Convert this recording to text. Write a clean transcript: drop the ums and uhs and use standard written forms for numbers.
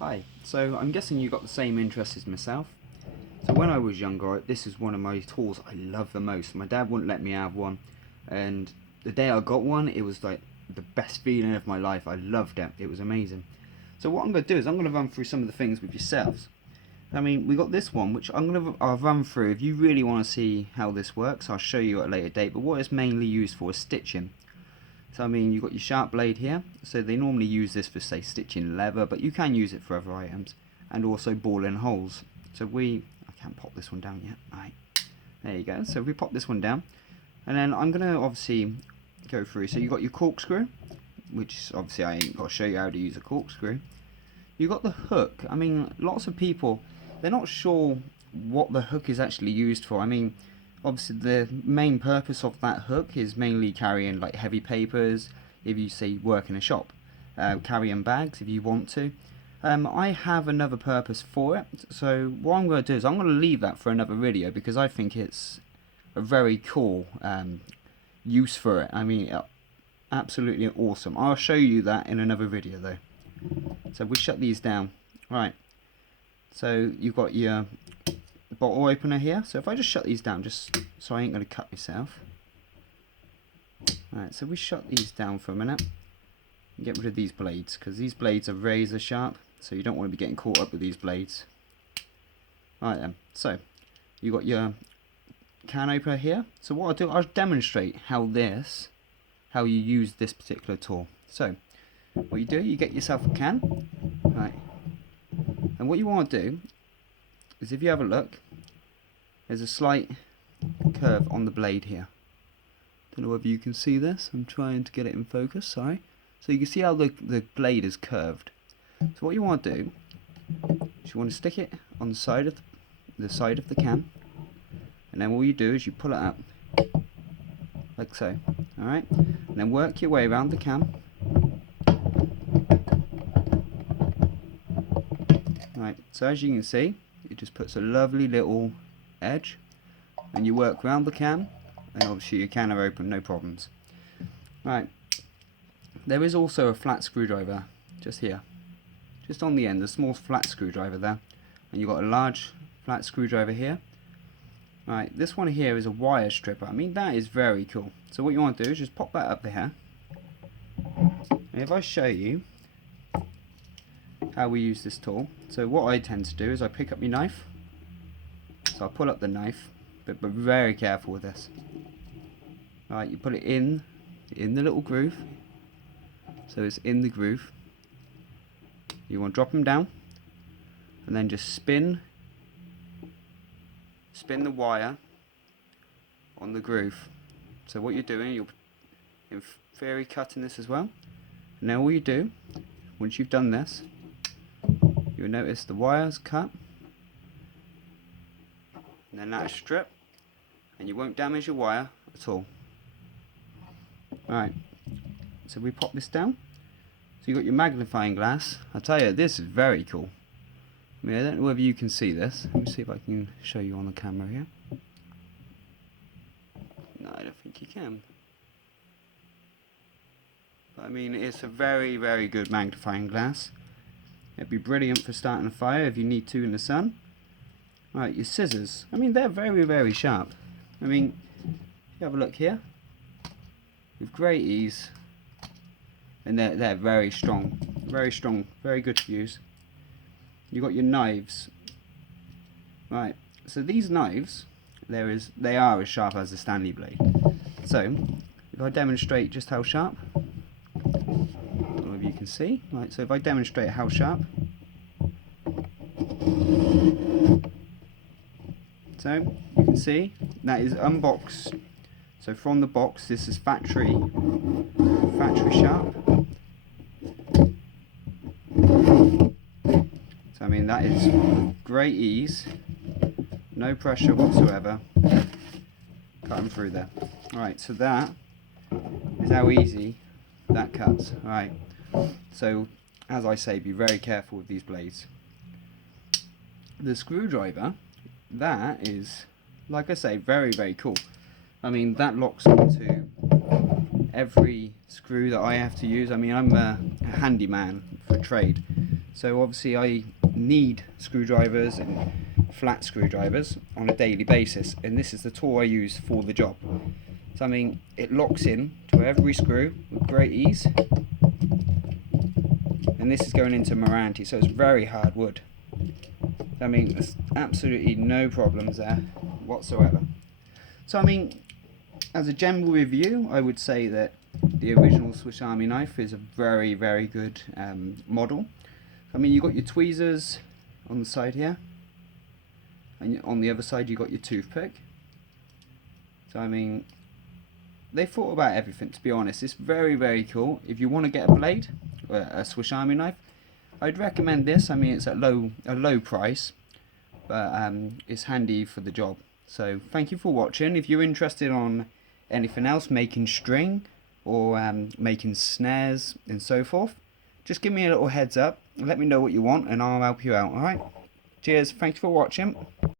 Hi, so I'm guessing you got the same interests as myself. So when I was younger, this is one of my tools I love the most. My dad wouldn't let me have one, and the day I got one, it was like the best feeling of my life. I loved it. It was amazing. So what I'm going to do is I'm going to run through some of the things with yourselves. I mean, we got this one, which I'll run through. If you really want to see how this works, I'll show you at a later date. But what it's mainly used for is stitching. So I mean, you've got your sharp blade here, so they normally use this for, say, stitching leather, but you can use it for other items, and also boring holes. So I can't pop this one down yet. Right, there you go. So we pop this one down, and then I'm gonna obviously go through. So you got your corkscrew, which obviously I ain't got to show you how to use a corkscrew. You got the hook. I mean, lots of people, they're not sure what the hook is actually used for. I mean, obviously the main purpose of that hook is mainly carrying like heavy papers, if you say work in a shop, carrying bags if you want to. I have another purpose for it, so what I'm going to do is I'm going to leave that for another video because I think it's a very cool use for it. I mean, absolutely awesome. I'll show you that in another video though. So we shut these down. Right, so you've got your bottle opener here. So if I just shut these down, just so I ain't going to cut myself. Alright, so we shut these down for a minute. Get rid of these blades, because these blades are razor sharp, so you don't want to be getting caught up with these blades. Alright then, so you got your can opener here. So what I'll do, I'll demonstrate how you use this particular tool. So what you do, you get yourself a can, right, and what you want to do is, if you have a look, there's a slight curve on the blade here. Don't know whether you can see this. I'm trying to get it in focus, sorry. So you can see how the blade is curved. So what you want to do is you want to stick it on the side of the can, and then what you do is you pull it up like so. Alright? And then work your way around the can. Right, so as you can see, it just puts a lovely little edge, and you work around the can, and obviously your can are open, no problems. Right, there is also a flat screwdriver just here, just on the end, a small flat screwdriver there, and you've got a large flat screwdriver here. Right, this one here is a wire stripper. I mean, that is very cool. So what you want to do is just pop that up there, and if I show you how we use this tool. So what I tend to do is I pick up my knife, so I'll pull up the knife, but be very careful with this. Alright, you put it in the little groove, so it's in the groove. You want to drop them down, and then just spin the wire on the groove. So what you're doing, you're in theory cutting this as well. And now all you do, once you've done this, you'll notice the wire's cut, and then that is stripped, and you won't damage your wire at all. Alright, so we pop this down. So you got your magnifying glass. I tell you, this is very cool. I mean, I don't know whether you can see this. Let me see if I can show you on the camera here. No, I don't think you can. But I mean, it's a very, very good magnifying glass. It'd be brilliant for starting a fire if you need to in the sun. Right, your scissors. I mean, they're very, very sharp. I mean, if you have a look here, with great ease, and they're very strong, very good to use. You got your knives. Right, so these knives, they are as sharp as a Stanley blade. So, if I demonstrate just how sharp, you can see. Right, so if I demonstrate how sharp, so you can see that is unboxed. So from the box, this is factory sharp. So I mean, that is great ease, no pressure whatsoever, cutting through there. Alright, so that is how easy that cuts. Alright, so as I say, be very careful with these blades. The screwdriver, that is, like I say, very, very cool. I mean, that locks onto every screw that I have to use. I mean, I'm a handyman for trade, So obviously I need screwdrivers and flat screwdrivers on a daily basis, and this is the tool I use for the job. So I mean, it locks in to every screw with great ease, and this is going into Meranti, so it's very hard wood. I mean, there's absolutely no problems there whatsoever. So I mean, as a general review, I would say that the original Swiss Army knife is a very, very good model. I mean, you've got your tweezers on the side here, and on the other side you've got your toothpick. So I mean, they thought about everything, to be honest. It's very, very cool. If you want to get a blade, a Swiss Army knife, I'd recommend this. I mean, it's at a low price, but it's handy for the job. So thank you for watching. If you're interested on anything else, making string or making snares and so forth, just give me a little heads up, let me know what you want, and I'll help you out. Alright, cheers, thanks for watching.